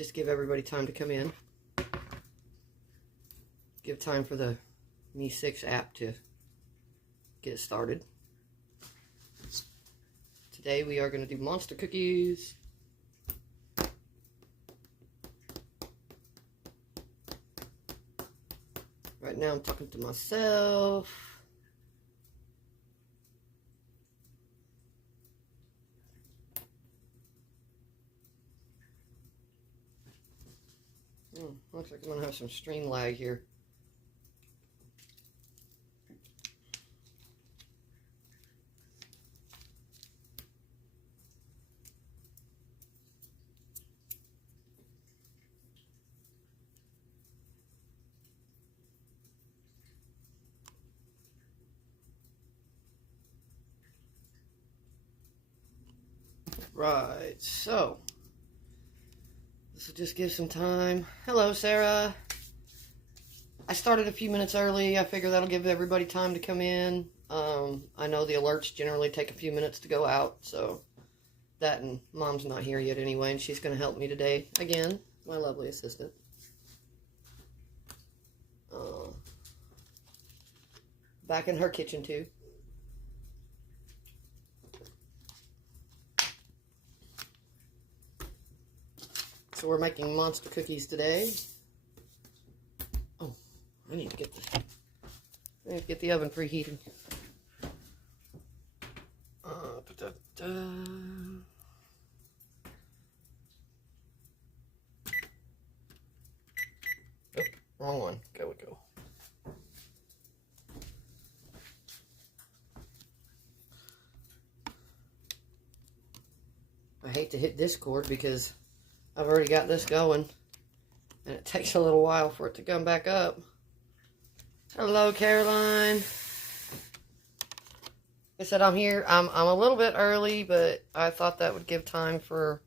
just give everybody time to come in. Give time for the Me 6 app to get started. Today we are going to do monster cookies. Right now I'm talking to myself. Looks like I'm going to have some stream lag here. Right, so this will just give some time. Hello, Sarah. I started a few minutes early. I figure that'll give everybody time to come in. I know the alerts generally take a few minutes to go out, so that, and Mom's not here yet anyway, and she's going to help me today again, my lovely assistant. Back in her kitchen too. So we're making monster cookies today. Oh, I need to get the oven preheated. Oh, wrong one. Go. I hate to hit this cord because I've already got this going, and it takes a little while for it to come back up. Hello, Caroline. I said I'm here. I'm a little bit early, but I thought that would give time for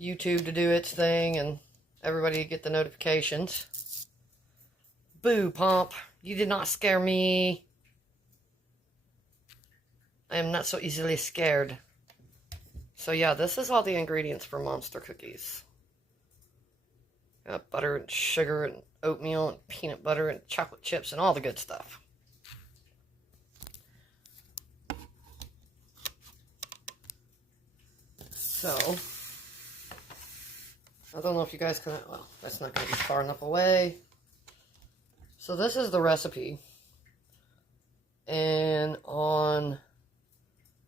YouTube to do its thing and everybody to get the notifications. Boo, Pomp. You did not scare me. I am not so easily scared. So yeah, this is all the ingredients for monster cookies. Got butter and sugar and oatmeal and peanut butter and chocolate chips and all the good stuff. So, I don't know if you guys can, well, that's not going to be far enough away. So this is the recipe. And on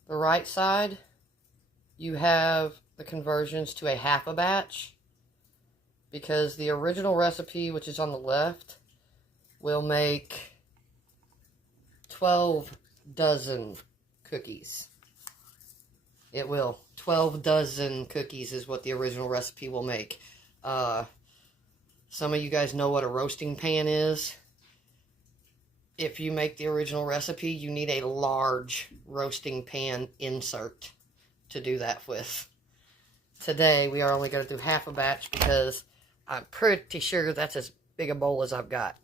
the right side, you have the conversions to a half a batch, because the original recipe, which is on the left, will make 12 dozen cookies. It will. 12 dozen cookies is what the original recipe will make. Some of you guys know what a roasting pan is. If you make the original recipe, you need a large roasting pan insert to do that with. Today, we are only going to do half a batch because I'm pretty sure that's as big a bowl as I've got.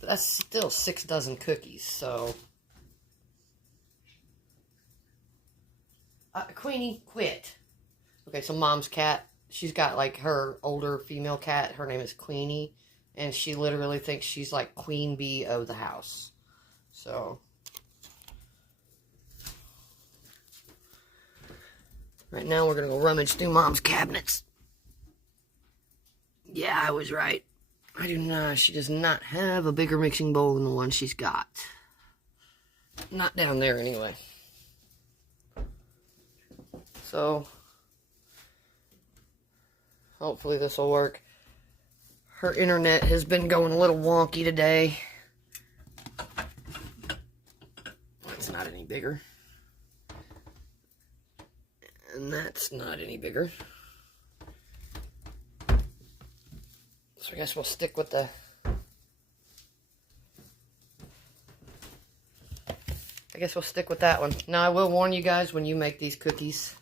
But that's still 6 dozen cookies, so... Queenie, quit. Okay, so Mom's cat, she's got like her older female cat. Her name is Queenie, and she literally thinks she's like queen bee of the house. So... right now, we're going to go rummage through Mom's cabinets. Yeah, I was right. She does not have a bigger mixing bowl than the one she's got. Not down there, anyway. So, hopefully this will work. Her internet has been going a little wonky today. That's not any bigger. And that's not any bigger. So I guess we'll stick with the... I guess we'll stick with that one. Now, I will warn you guys, when you make these cookies,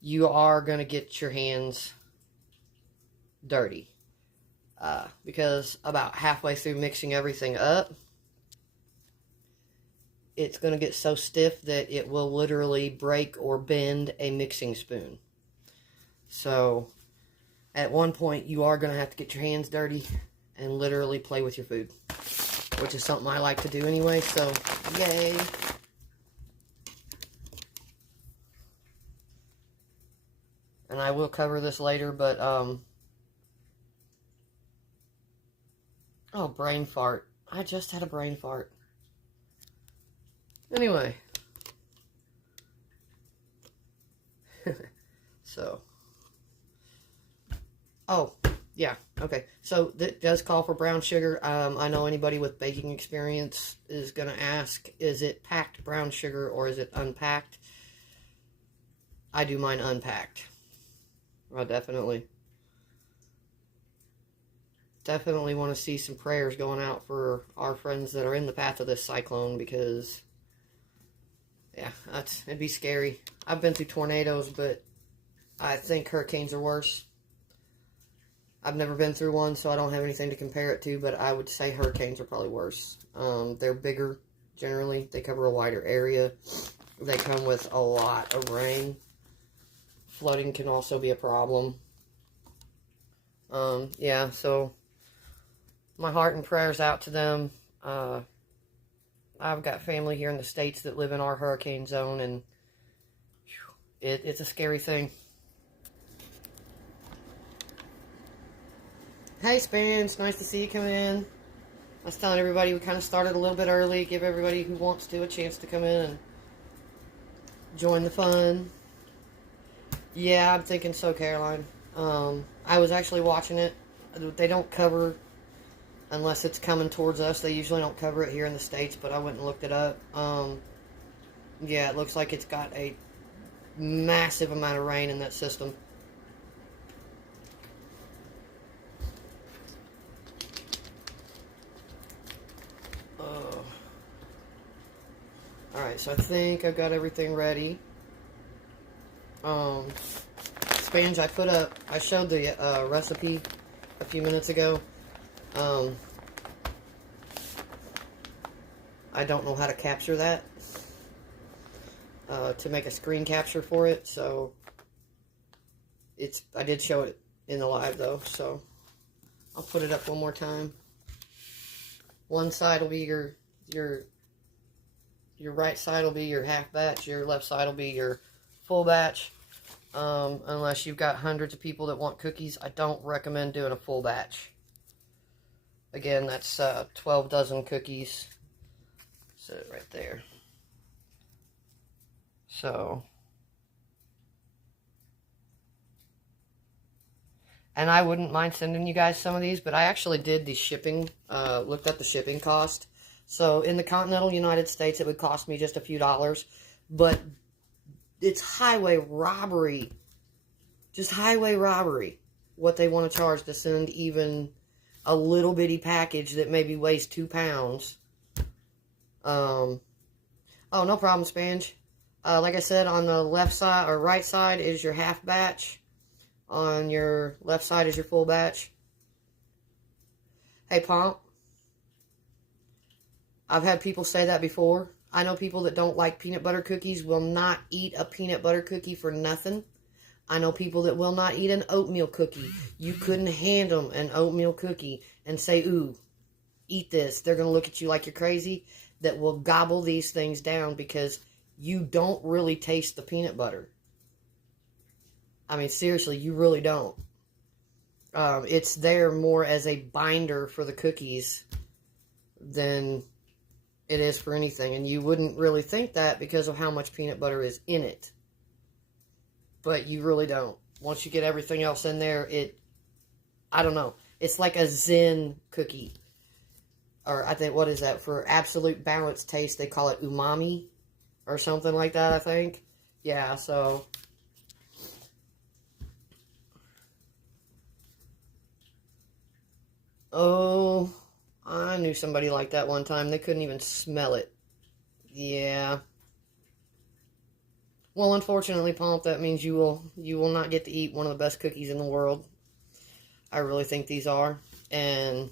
you are going to get your hands dirty. Because about halfway through mixing everything up, it's going to get so stiff that it will literally break or bend a mixing spoon. So, at one point, you are going to have to get your hands dirty and literally play with your food, which is something I like to do anyway, so yay. And I will cover this later, but, oh, brain fart. I just had a brain fart. Anyway. So. Oh, yeah, okay. So, that does call for brown sugar. I know anybody with baking experience is going to ask, is it packed brown sugar or is it unpacked? I do mine unpacked. I definitely want to see some prayers going out for our friends that are in the path of this cyclone, because, yeah, it'd be scary. I've been through tornadoes, but I think hurricanes are worse. I've never been through one, so I don't have anything to compare it to, but I would say hurricanes are probably worse. They're bigger, generally. They cover a wider area. They come with a lot of rain. Flooding can also be a problem. Yeah, so my heart and prayers out to them. I've got family here in the States that live in our hurricane zone, and it's a scary thing. Hey, Spence, nice to see you come in. I was telling everybody we kind of started a little bit early, give everybody who wants to a chance to come in and join the fun. Yeah, I'm thinking so, Caroline. I was actually watching it. They don't cover, unless it's coming towards us, they usually don't cover it here in the States, but I went and looked it up. Yeah, it looks like it's got a massive amount of rain in that system. Alright, so I think I've got everything ready. Spans I showed the recipe a few minutes ago. I don't know how to capture that, to make a screen capture for it, so I did show it in the live though, so I'll put it up one more time. One side will be your right side will be your half batch, your left side will be your full batch. Unless you've got hundreds of people that want cookies, I don't recommend doing a full batch. Again, that's 12 dozen cookies. Set it right there. So, and I wouldn't mind sending you guys some of these, but I actually did the shipping, looked up the shipping cost. So, in the continental United States, it would cost me just a few dollars, but it's highway robbery. Just highway robbery. What they want to charge to send even a little bitty package that maybe weighs 2 pounds. Oh, no problem, Spange. Like I said, on the left side or right side is your half batch. On your left side is your full batch. Hey, Pomp. I've had people say that before. I know people that don't like peanut butter cookies will not eat a peanut butter cookie for nothing. I know people that will not eat an oatmeal cookie. You couldn't hand them an oatmeal cookie and say, ooh, eat this. They're going to look at you like you're crazy. That will gobble these things down because you don't really taste the peanut butter. I mean, seriously, you really don't. It's there more as a binder for the cookies than it is for anything. And you wouldn't really think that because of how much peanut butter is in it. But you really don't. Once you get everything else in there, I don't know. It's like a Zen cookie. Or I think, what is that? For absolute balanced taste, they call it umami. Or something like that, I think. Yeah, so. Oh, I knew somebody like that one time. They couldn't even smell it. Yeah. Well, unfortunately, Pomp, that means you will not get to eat one of the best cookies in the world. I really think these are. And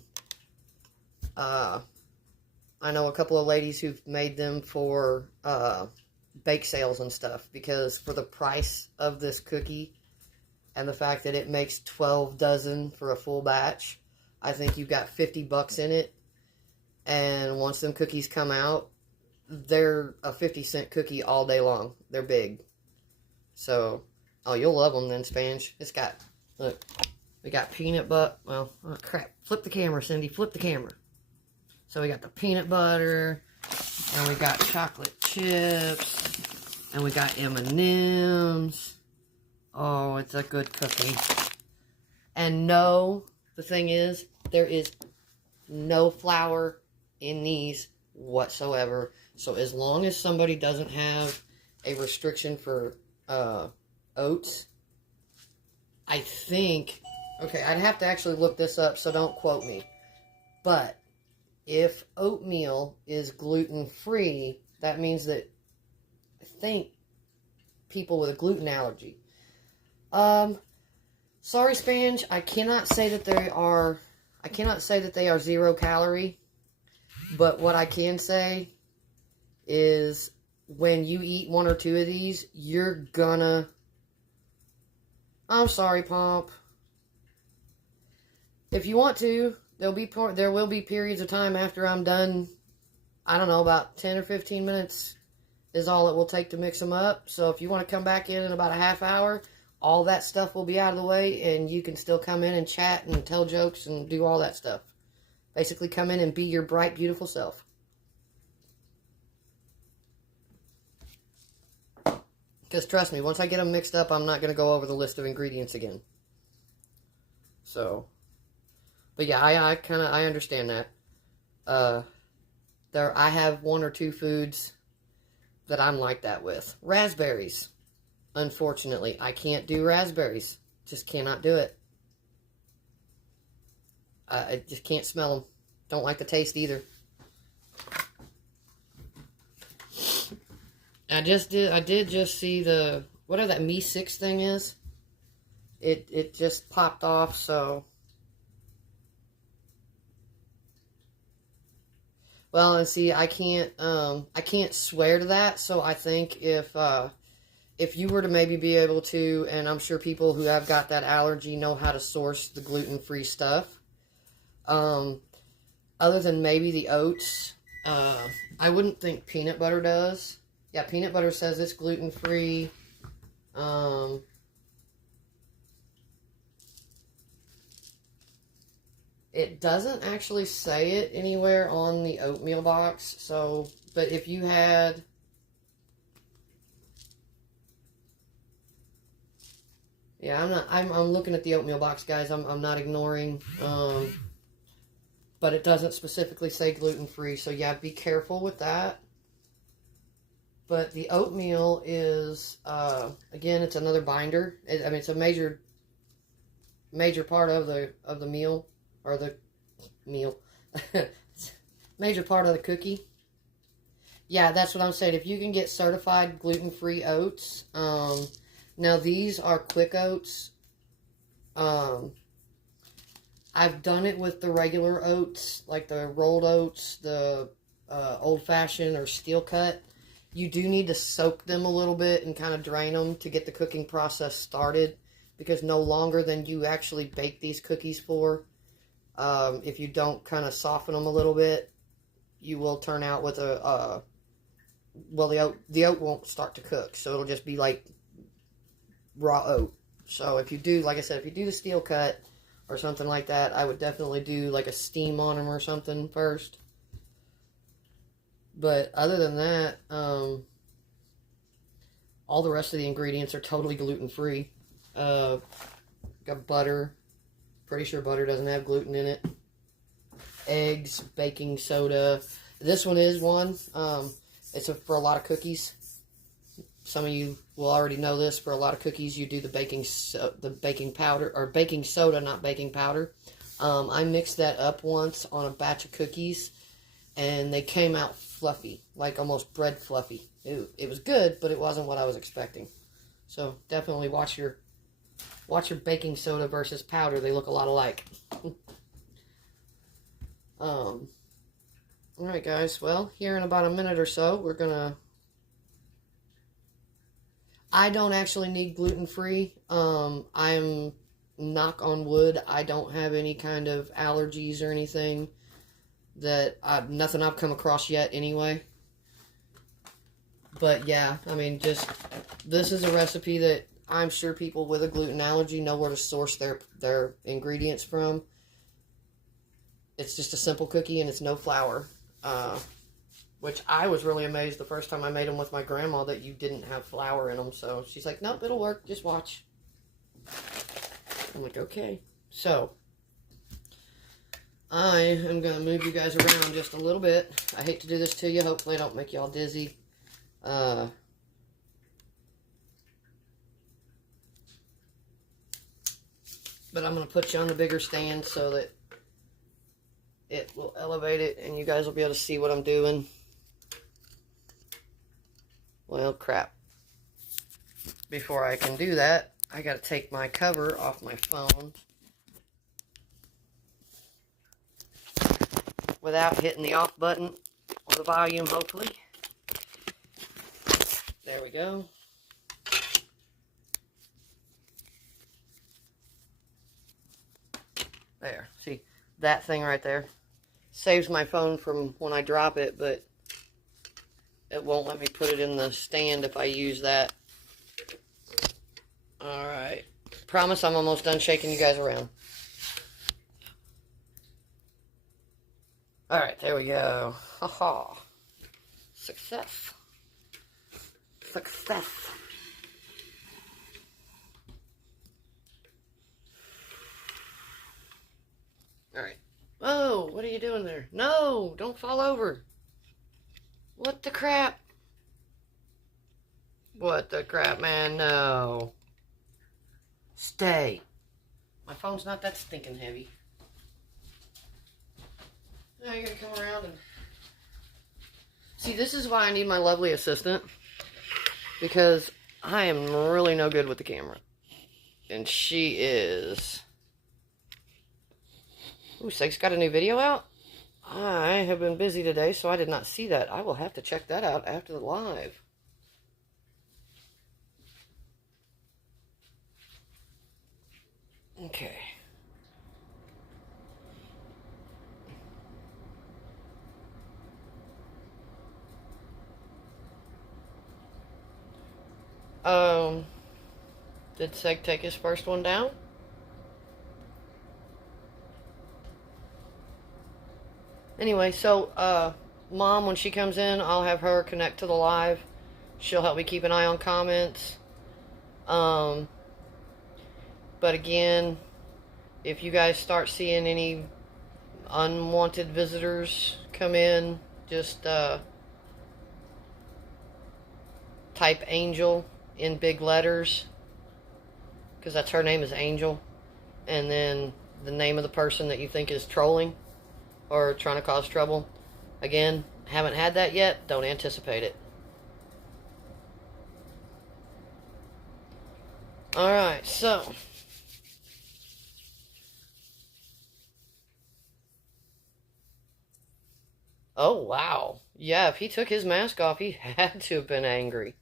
I know a couple of ladies who've made them for bake sales and stuff. Because for the price of this cookie, and the fact that it makes 12 dozen for a full batch, I think you've got $50 in it. And once them cookies come out, they're a 50-cent cookie all day long. They're big. So, oh, you'll love them then, Spange. It's got, look, we got peanut butter. Well, oh crap. Flip the camera, Cindy. Flip the camera. So we got the peanut butter, and we got chocolate chips, and we got M&Ms. Oh, it's a good cookie. And no, the thing is, there is no flour in these whatsoever. So as long as somebody doesn't have a restriction for oats, I think, okay, I'd have to actually look this up, so don't quote me. But if oatmeal is gluten-free, that means that, I think, people with a gluten allergy. Sorry, Spange, I cannot say that they are 0 calorie, but what I can say is when you eat 1 or 2 of these, you're gonna, I'm sorry, Pomp. If you want to, there will be periods of time after I'm done. I don't know, about 10 or 15 minutes is all it will take to mix them up. So if you want to come back in about a half hour, all that stuff will be out of the way, and you can still come in and chat and tell jokes and do all that stuff. Basically, come in and be your bright, beautiful self. Because trust me, once I get them mixed up, I'm not going to go over the list of ingredients again. So, but yeah, I understand that. I have 1 or 2 foods that I'm like that with. Raspberries. Unfortunately, I can't do raspberries. Just cannot do it. I just can't smell them. Don't like the taste either. I did just see the, whatever that Me 6 thing is. It just popped off, so. Well, and see, I can't swear to that, so I think if you were to maybe be able to, and I'm sure people who have got that allergy know how to source the gluten-free stuff. Other than maybe the oats, I wouldn't think peanut butter does. Yeah, peanut butter says it's gluten-free. It doesn't actually say it anywhere on the oatmeal box, so, but if you had, yeah, I'm looking at the oatmeal box, guys. I'm not ignoring, but it doesn't specifically say gluten-free, so yeah, be careful with that. But the oatmeal is, again, it's another binder. I mean, it's a major part of the meal, or the meal, major part of the cookie. Yeah, that's what I'm saying. If you can get certified gluten-free oats, now these are quick oats. I've done it with the regular oats, like the rolled oats, the old-fashioned or steel cut. You do need to soak them a little bit and kind of drain them to get the cooking process started, because no longer than you actually bake these cookies for, if you don't kind of soften them a little bit, you will turn out with a, well, the oat won't start to cook, so it'll just be like raw oat. So if you do, like I said, if you do the steel cut or something like that, I would definitely do like a steam on them or something first. But other than that, all the rest of the ingredients are totally gluten-free. Got butter. Pretty sure butter doesn't have gluten in it. Eggs, baking soda. This one is one. It's for a lot of cookies. Some of you will already know this. For a lot of cookies, you do the baking powder, or baking soda, not baking powder. I mixed that up once on a batch of cookies, and they came out fluffy, like almost bread fluffy. It was good, but it wasn't what I was expecting. So definitely watch your baking soda versus powder. They look a lot alike. Alright guys, well, here in about a minute or so, we're gonna, I don't actually need gluten-free. I'm, knock on wood, I don't have any kind of allergies or anything nothing I've come across yet anyway. But yeah, I mean, just, this is a recipe that I'm sure people with a gluten allergy know where to source their ingredients from. It's just a simple cookie and it's no flour. Which I was really amazed the first time I made them with my grandma that you didn't have flour in them. So she's like, nope, it'll work. Just watch. I'm like, okay. So, I am going to move you guys around just a little bit. I hate to do this to you. Hopefully I don't make y'all dizzy. But I'm going to put you on the bigger stand so that it will elevate it and you guys will be able to see what I'm doing. Well, crap. Before I can do that, I got to take my cover off my phone without hitting the off button or the volume, hopefully. There we go. There. See, that thing right there saves my phone from when I drop it, but it won't let me put it in the stand if I use that. Alright. Promise I'm almost done shaking you guys around. Alright, there we go. Haha. Success. Success. Alright. Whoa, what are you doing there? No, don't fall over. What the crap? What the crap, man? No. Stay. My phone's not that stinking heavy. Now you're gonna come around and... See, this is why I need my lovely assistant. Because I am really no good with the camera. And she is... Ooh, Seg's got a new video out? I have been busy today, so I did not see that. I will have to check that out after the live. Okay. Did Seg take his first one down? Anyway, so, Mom, when she comes in, I'll have her connect to the live. She'll help me keep an eye on comments. But again, if you guys start seeing any unwanted visitors come in, just, type Angel in big letters. Because that's her name is Angel. And then the name of the person that you think is trolling. Or trying to cause trouble. Again, haven't had that yet. Don't anticipate it. Alright, so. Oh, wow. Yeah, if he took his mask off, he had to have been angry.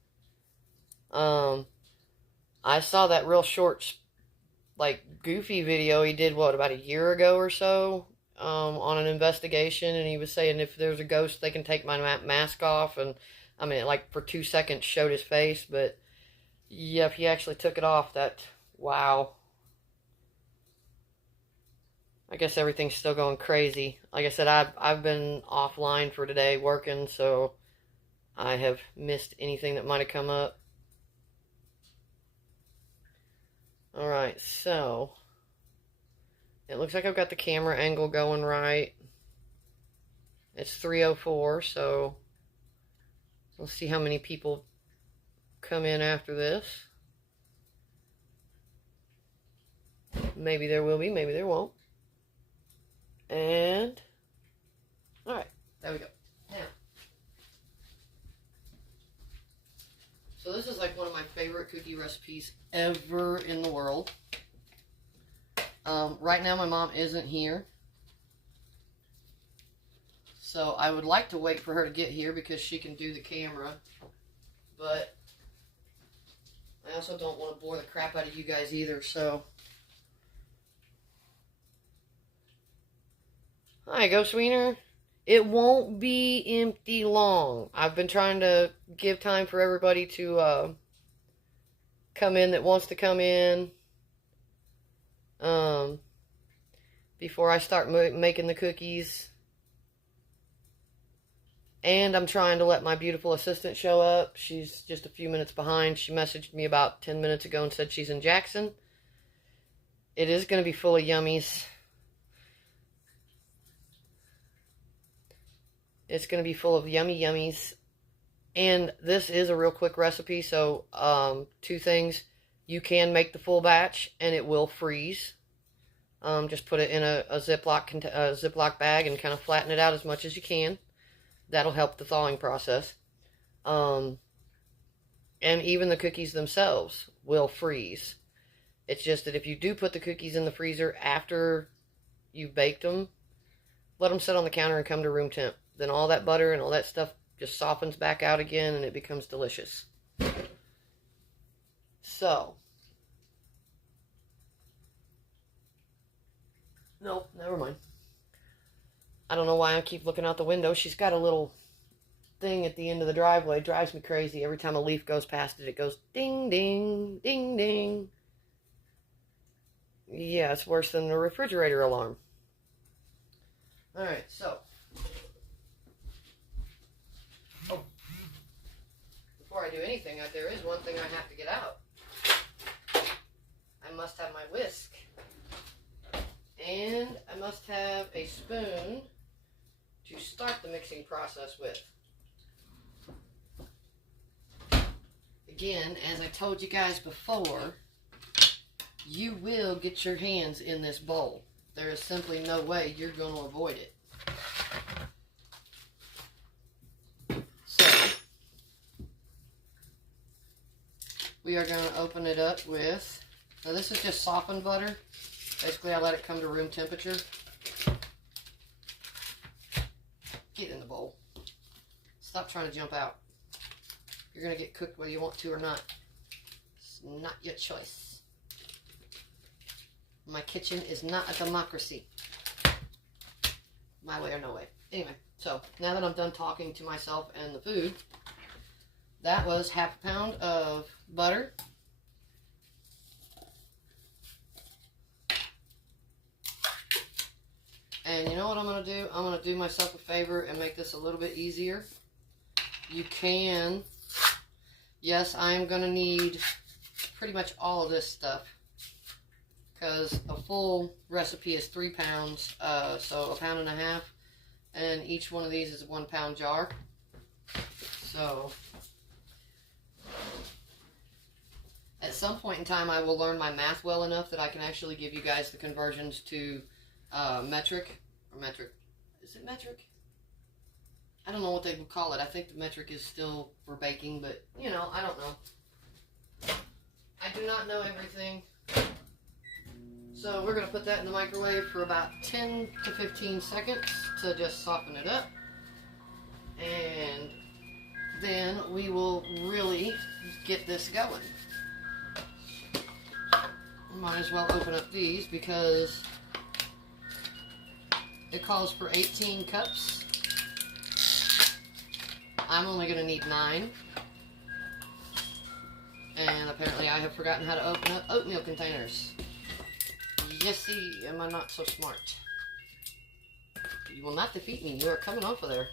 I saw that real short, like, goofy video he did, what, about a year ago or so? On an investigation, and he was saying if there's a ghost, they can take my mask off, and I mean, it, like, for 2 seconds showed his face, but yeah, if he actually took it off, that, wow. I guess everything's still going crazy. Like I said, I've been offline for today working, so I have missed anything that might have come up. Alright, so it looks like I've got the camera angle going right. It's 3:04, so we'll see how many people come in after this. Maybe there will be, maybe there won't. And, alright, there we go. Now, so this is like one of my favorite cookie recipes ever in the world. Right now my mom isn't here. So I would like to wait for her to get here because she can do the camera. But also don't want to bore the crap out of you guys either, so. Hi, Ghost Wiener. It won't be empty long. I've been trying to give time for everybody to come in that wants to come in before I start making the cookies. And I'm trying to let my beautiful assistant show up. She's just a few minutes behind. She messaged me about 10 minutes ago and said she's in Jackson. It is going to be full of yummies. It's going to be full of yummy yummies. And this is a real quick recipe, so 2 things. You can make the full batch, and it will freeze. Just put it in a Ziploc bag and kind of flatten it out as much as you can. That'll help the thawing process. And even the cookies themselves will freeze. It's just that if you do put the cookies in the freezer after you've baked them, let them sit on the counter and come to room temp. Then all that butter and all that stuff just softens back out again and it becomes delicious. So. Nope, never mind. I don't know why I keep looking out the window. She's got a little thing at the end of the driveway. It drives me crazy. Every time a leaf goes past it, it goes ding, ding, ding, ding. Yeah, it's worse than the refrigerator alarm. Alright, so. Oh. Before I do anything, there is one thing I have to get out. I must have my whisk. And I must have a spoon to start the mixing process with. Again, as I told you guys before, you will get your hands in this bowl. There is simply no way you're going to avoid it. So, we are going to open it up with, now this is just softened butter. Basically, I let it come to room temperature. Get in the bowl. Stop trying to jump out. You're going to get cooked whether you want to or not. It's not your choice. My kitchen is not a democracy. My way or no way. Anyway, so now that I'm done talking to myself and the food, that was half a pound of butter. And you know what I'm going to do? I'm going to do myself a favor and make this a little bit easier. You can, yes, I am going to need pretty much all of this stuff. Because a full recipe is 3 pounds, so 1.5 pounds. And each one of these is a 1 pound jar. So, at some point in time, I will learn my math well enough that I can actually give you guys the conversions to metric. Is it metric? I don't know what they would call it. I think the metric is still for baking, but, you know, I don't know. I do not know everything. So we're going to put that in the microwave for about 10 to 15 seconds to just soften it up. And then we will really get this going. Might as well open up these because it calls for 18 cups. I'm only going to need 9. And apparently I have forgotten how to open up oatmeal containers. Yes, am I not so smart? You will not defeat me. You are coming off of there.